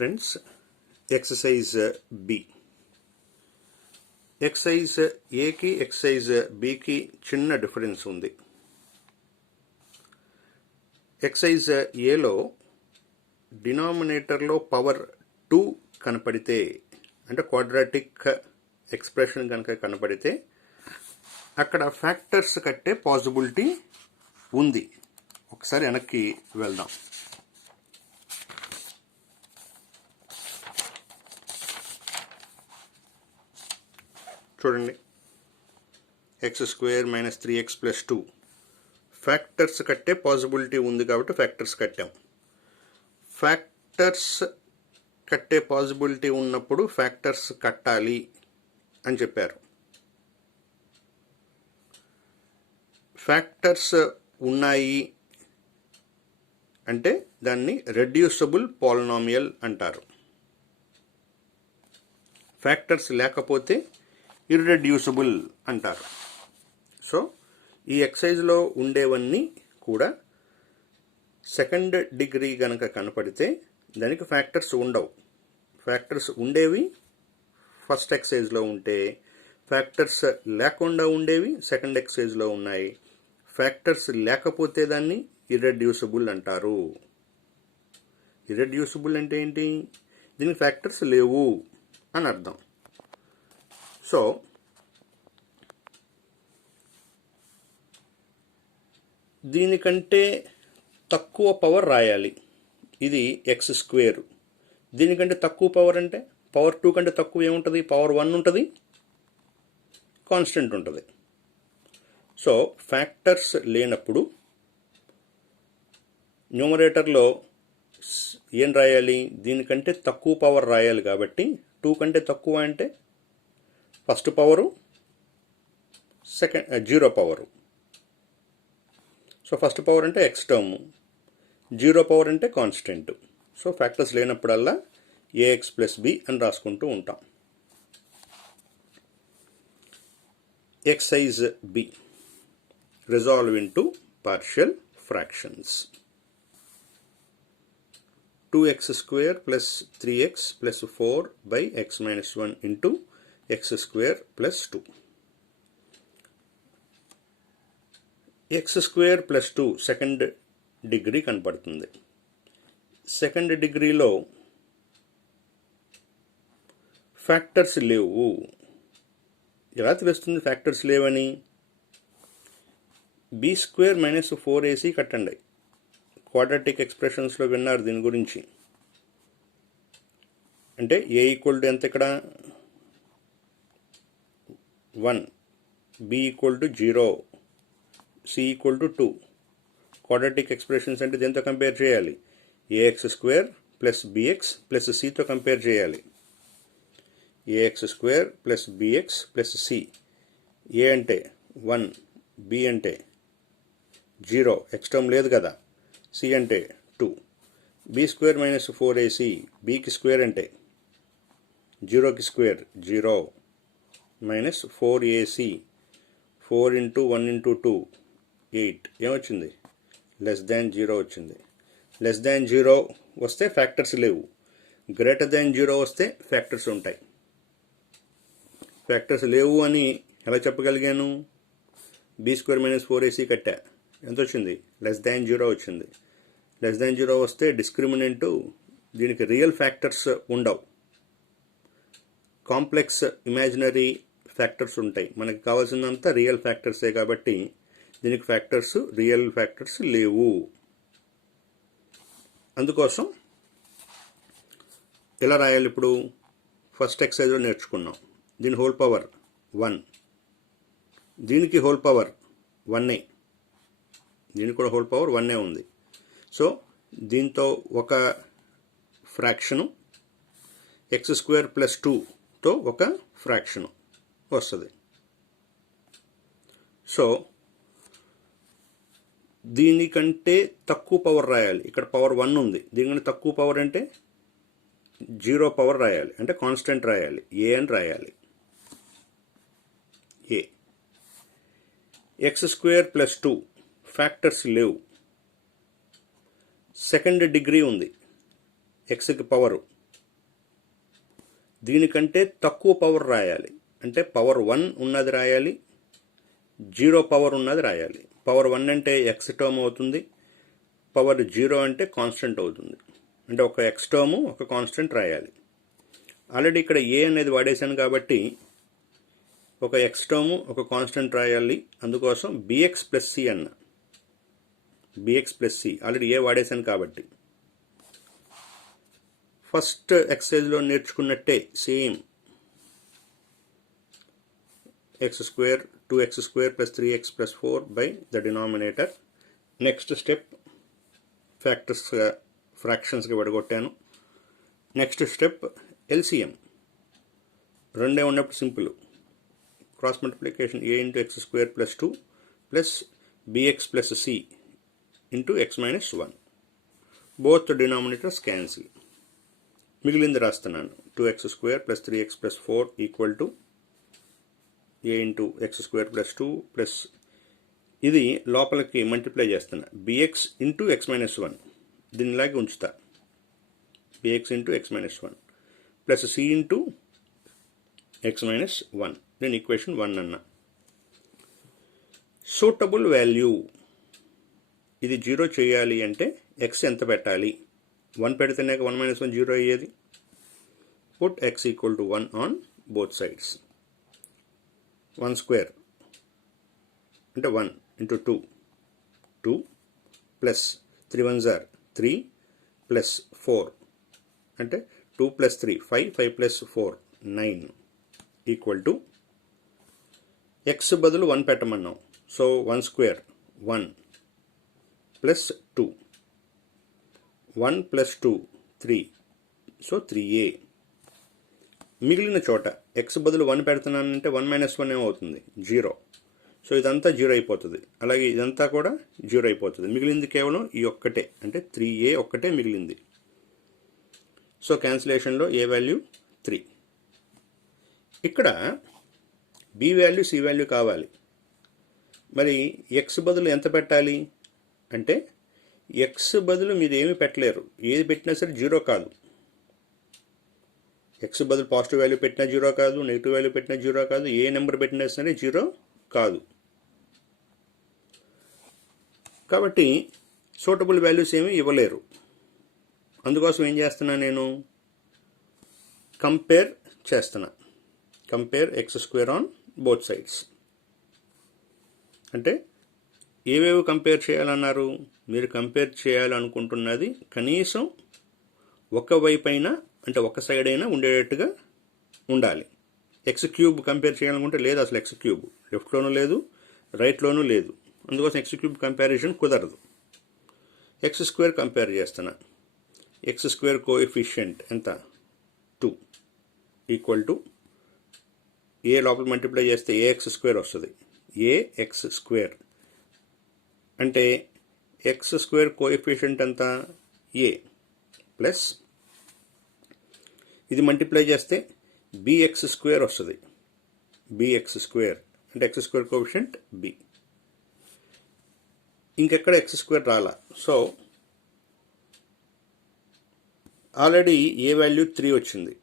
friends, exercise B. Excise ఏకి excise బికి చిన్న difference ఉంది. ఎక్సైజ్ ఏలో డినామినేటర్లో పవర్ 2 కనపడితే, అంటే క్వాడ్రాటిక్ ఎక్స్ప్రెషన్ కనుక కనపడితే అక్కడ ఫ్యాక్టర్స్ కట్టే పాసిబిలిటీ ఉంది. ఒకసారి వెనక్కి వెళ్దాం. చూడండి, x² - 3x + 2 ఫ్యాక్టర్స్ కట్టే పాసిబిలిటీ ఉంది కాబట్టి ఫ్యాక్టర్స్ కట్టాం. ఫ్యాక్టర్స్ కట్టే పాసిబిలిటీ ఉన్నప్పుడు ఫ్యాక్టర్స్ కట్టాలి అని చెప్పారు. ఫ్యాక్టర్స్ ఉన్నాయి అంటే దాన్ని రెడ్యూసబుల్ పాలినామియల్ అంటారు. ఫ్యాక్టర్స్ లేకపోతే ఇర్రెడ్యూసిబుల్ అంటారు. సో ఈ ఎక్సైజ్లో ఉండేవన్నీ కూడా సెకండ్ డిగ్రీ కనుక కనపడితే దానికి ఫ్యాక్టర్స్ ఉండవు. ఫ్యాక్టర్స్ ఉండేవి ఫస్ట్ ఎక్సైజ్లో ఉంటే, ఫ్యాక్టర్స్ లేకుండా ఉండేవి సెకండ్ ఎక్సైజ్లో ఉన్నాయి. ఫ్యాక్టర్స్ లేకపోతే దాన్ని ఇర్రెడ్యూసిబుల్ అంటారు. ఇర్రెడ్యూసిబుల్ అంటే ఏంటి? దీనికి ఫ్యాక్టర్స్ లేవు అని అర్థం. సో దీనికంటే తక్కువ పవర్ రాయాలి. ఇది x². దీనికంటే తక్కువ పవర్ అంటే పవర్ 2 కంటే తక్కువ ఏముంటుంది? పవర్ 1 ఉంటుంది, కాన్స్టెంట్ ఉంటుంది. సో ఫ్యాక్టర్స్ లేనప్పుడు న్యూమరేటర్లో ఏం రాయాలి? దీనికంటే తక్కువ పవర్ రాయాలి. కాబట్టి 2 కంటే తక్కువ అంటే first power, second 0 power. So first power అంటే ఎక్స్ టర్మ్, 0 పవర్ అంటే కాన్స్టెంట్. సో ఫ్యాక్టర్స్ లేనప్పుడల్లా ax + b అని రాసుకుంటూ ఉంటాం. Exercise B, resolve into partial fractions. 2x² + 3x + 4 / x - 1 into x² + 2. x² + 2 second degree కనపడుతుంది. సెకండ్ డిగ్రీలో ఫ్యాక్టర్స్ లేవు. ఎలా తెలుస్తుంది ఫ్యాక్టర్స్ లేవని? b² - 4ac కట్టండి. క్వాడ్రాటిక్ ఎక్స్ప్రెషన్స్లో విన్నారు దీని గురించి. అంటే a = ఎంత? ఇక్కడ 1, b = 0, c = 2. క్వాడ్రాటిక్ ఎక్స్ప్రెషన్స్ అంటే దీంతో కంపేర్ చేయాలి. ax² + bx + cతో కంపేర్ చేయాలి. ax² + bx + c. a అంటే 1, b అంటే 0, ఎక్స్ టర్మ్ లేదు కదా, c అంటే 2. b² - 4ac, bకి స్క్వేర్ అంటే 0కి స్క్వేర్ 0 - 4ac, 4 × 1 × 2 8. ఏమొచ్చింది? <0 వచ్చింది. <0 వస్తే ఫ్యాక్టర్స్ లేవు. <0 వస్తే ఫ్యాక్టర్స్ ఉంటాయి. ఫ్యాక్టర్స్ లేవు అని ఎలా చెప్పగలిగాను? b² - 4ac కట్టా, ఎంత వచ్చింది? <0 వచ్చింది. <0 వస్తే డిస్క్రిమినెంట్, దీనికి రియల్ ఫ్యాక్టర్స్ ఉండవు, కాంప్లెక్స్ ఇమాజినరీ ఫ్యాక్టర్స్ ఉంటాయి. మనకి కావాల్సినంత రియల్ ఫ్యాక్టర్సే కాబట్టి దీనికి ఫ్యాక్టర్స్, రియల్ ఫ్యాక్టర్స్ లేవు. అందుకోసం ఎలా రాయాలి? ఇప్పుడు ఫస్ట్ ఎక్సైజ్లో నేర్చుకున్నాం. దీని హోల్ పవర్ 1, దీనికి హోల్ పవర్ 1, దీనికి కూడా హోల్ పవర్ 1 ఉంది. సో దీంతో ఒక ఫ్రాక్షను, x² + 2తో ఒక ఫ్రాక్షను వస్తుంది. సో దీనికంటే తక్కువ పవర్ రాయాలి. ఇక్కడ పవర్ 1 ఉంది, దీనికంటే తక్కువ పవర్ అంటే 0 పవర్ రాయాలి, అంటే కాన్స్టెంట్ రాయాలి, a అని రాయాలి. a x² + 2 ఫ్యాక్టర్స్ లేవు. సెకండ్ డిగ్రీ ఉంది, ఎక్స్కి పవరు దీనికంటే తక్కువ పవర్ రాయాలి. అంటే పవర్ 1 ఉన్నది రాయాలి, 0 పవర్ ఉన్నది రాయాలి. పవర్ 1 అంటే ఎక్స్ టర్మ్ అవుతుంది, పవర్ 0 అంటే కాన్స్టెంట్ అవుతుంది. అంటే ఒక ఎక్స్ టర్ము ఒక కాన్స్టెంట్ రాయాలి. ఆల్రెడీ ఇక్కడ ఏ అనేది వాడేశాను కాబట్టి ఒక ఎక్స్ టర్ము ఒక కాన్స్టెంట్ రాయాలి. అందుకోసం బిఎక్స్ ప్లస్ సి అన్న. B x plus c already A వాడేశాను కాబట్టి. ఫస్ట్ ఎక్సర్సైజ్లో నేర్చుకున్నట్టే same x square 2x square plus 3x plus 4 by the denominator. Next step ఫ్యాక్టర్స్గా ఫ్రాక్షన్స్గా విడగొట్టాను. Next step LCM. రెండే ఉన్నప్పుడు simple. Cross multiplication a into x square plus 2 plus bx plus c into x minus 1. Both denominators cancel. మిగిలింది రాస్తున్నాను. 2x square plus 3x plus 4 equal to a into x square plus 2 plus ఇది లోపలికి multiply చేస్తున్నా bx into x minus 1. దీనిలాగే ఉంచుతా. bx into x minus 1 plus c into x minus 1. నేను equation 1 అన్నా. Suitable value ఇది 0 చేయాలి అంటే x ఎంత పెట్టాలి? 1 పెడితేనే 1 మైనస్ 1 0 అయ్యేది. Put x equal to 1 on both sides. 1 square అంటే 1 into 2 plus 3 1s are 3 plus 4 అంటే 2 plus 3 5 plus 4 9 equal to x బదులు 1 పెట్టమన్నాం. So 1 square 1 plus 2 1 plus 2 3 so 3a. మిగిలిన చోట ఎక్స్ బదులు 1 పెడుతున్నానంటే 1 మైనస్ 1 ఏమవుతుంది? 0. సో ఇదంతా 0 అయిపోతుంది. అలాగే ఇదంతా కూడా 0 అయిపోతుంది. మిగిలింది కేవలం ఈ ఒక్కటే, అంటే 3a ఒక్కటే మిగిలింది. సో క్యాన్సిలేషన్లో ఏ వాల్యూ 3. ఇక్కడ బి వాల్యూ సి వాల్యూ కావాలి. మరి ఎక్స్ బదులు ఎంత పెట్టాలి అంటే ఎక్స్ బదులు మీరు ఏమి పెట్టలేరు. ఏది పెట్టినా సరే 0 కాదు. ఎక్స్ బదులు పాజిటివ్ వాల్యూ పెట్టినా 0 కాదు, నెగిటివ్ వాల్యూ పెట్టినా 0 కాదు, ఏ నెంబర్ పెట్టినా సరే 0 కాదు. కాబట్టి సూటబుల్ వాల్యూస్ ఏమి ఇవ్వలేరు. అందుకోసం ఏం చేస్తున్నా నేను కంపేర్ చేస్తున్నా. Compare X square on both sides. అంటే ఏవేవి కంపేర్ చేయాలన్నారు? మీరు కంపేర్ చేయాలనుకుంటున్నది కనీసం ఒక వైపు అయినా, అంటే ఒక సైడ్ అయినా ఉండేటట్టుగా ఉండాలి. ఎక్స్ క్యూబ్ కంపేర్ చేయాలనుకుంటే లేదు, అసలు ఎక్స్ క్యూబ్ లెఫ్ట్లోనూ లేదు, రైట్లోనూ లేదు. అందుకోసం ఎక్స్ క్యూబ్ కంపారిజన్ కుదరదు. ఎక్స్ స్క్వేర్ కంపేర్ చేస్తున్నా. ఎక్స్ స్క్వేర్ కోఎఫిషియంట్ ఎంత? 2 ఈక్వల్ టు ఏ లోపల మల్టిప్లై చేస్తే ఏఎక్స్ స్క్వేర్ వస్తుంది. ఏఎక్స్ స్క్వేర్ అంటే ఎక్స్ స్క్వేర్ కోఎఫిషియంట్ ఎంత? ఏ ప్లస్ ఇది మల్టిప్లై చేస్తే బిఎక్స్ స్క్వేర్ వస్తుంది. బిఎక్స్ స్క్వేర్ అంటే ఎక్స్ స్క్వేర్ కోఎఫిషియంట్ బి. ఇంకెక్కడ ఎక్స్ స్క్వేర్ రాలా. సో ఆల్రెడీ ఏ వాల్యూ 3 వచ్చింది.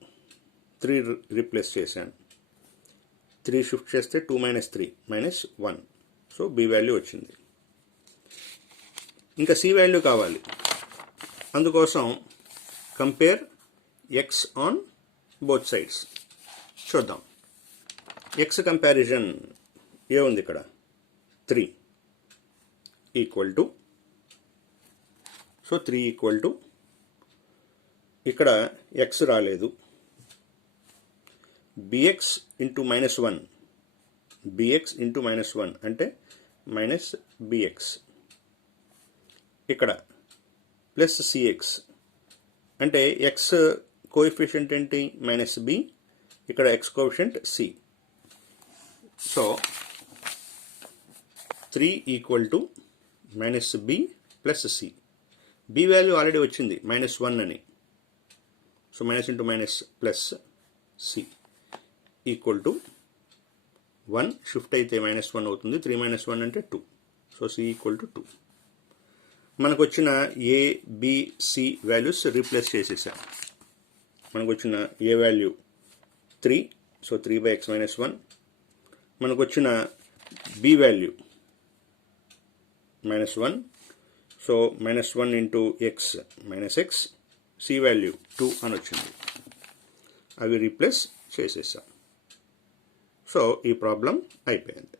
3 రీప్లేస్ చేశాను. 3 షిఫ్ట్ చేస్తే 2 minus 3 minus 1. So B value వచ్చింది. ఇంకా సి వాల్యూ కావాలి. అందుకోసం compare x on both sides. చూద్దాం. ఎక్స్ కంపారిజన్ ఏముంది ఇక్కడ? 3 equal to, so 3 equal to ఇక్కడ ఎక్స్ రాలేదు. B x into minus 1. B x into minus 1 అంటే మైనస్ బిఎక్స్. ఇక్కడ ప్లస్ సిఎక్స్ అంటే ఎక్స్ కోఎఫిషియంట్ ఏంటి? Minus b. ఇక్కడ x coefficient c. So 3 equal to minus b plus c. B value already వచ్చింది minus 1 అని. So minus into minus plus C equal to 1 shift అయితే minus 1 అవుతుంది. 3 minus 1 అంటే 2. So C equal to 2. మనకు వచ్చిన A B C values replace చేసేసాం. మనకు వచ్చిన ఏ వాల్యూ 3, సో 3/x minus 1. మనకు వచ్చిన b value -1, so -1 into x minus x, c value 2 అని వచ్చింది. అవి రీప్లేస్ చేసేసాం. సో ఈ ప్రాబ్లం అయిపోయింది.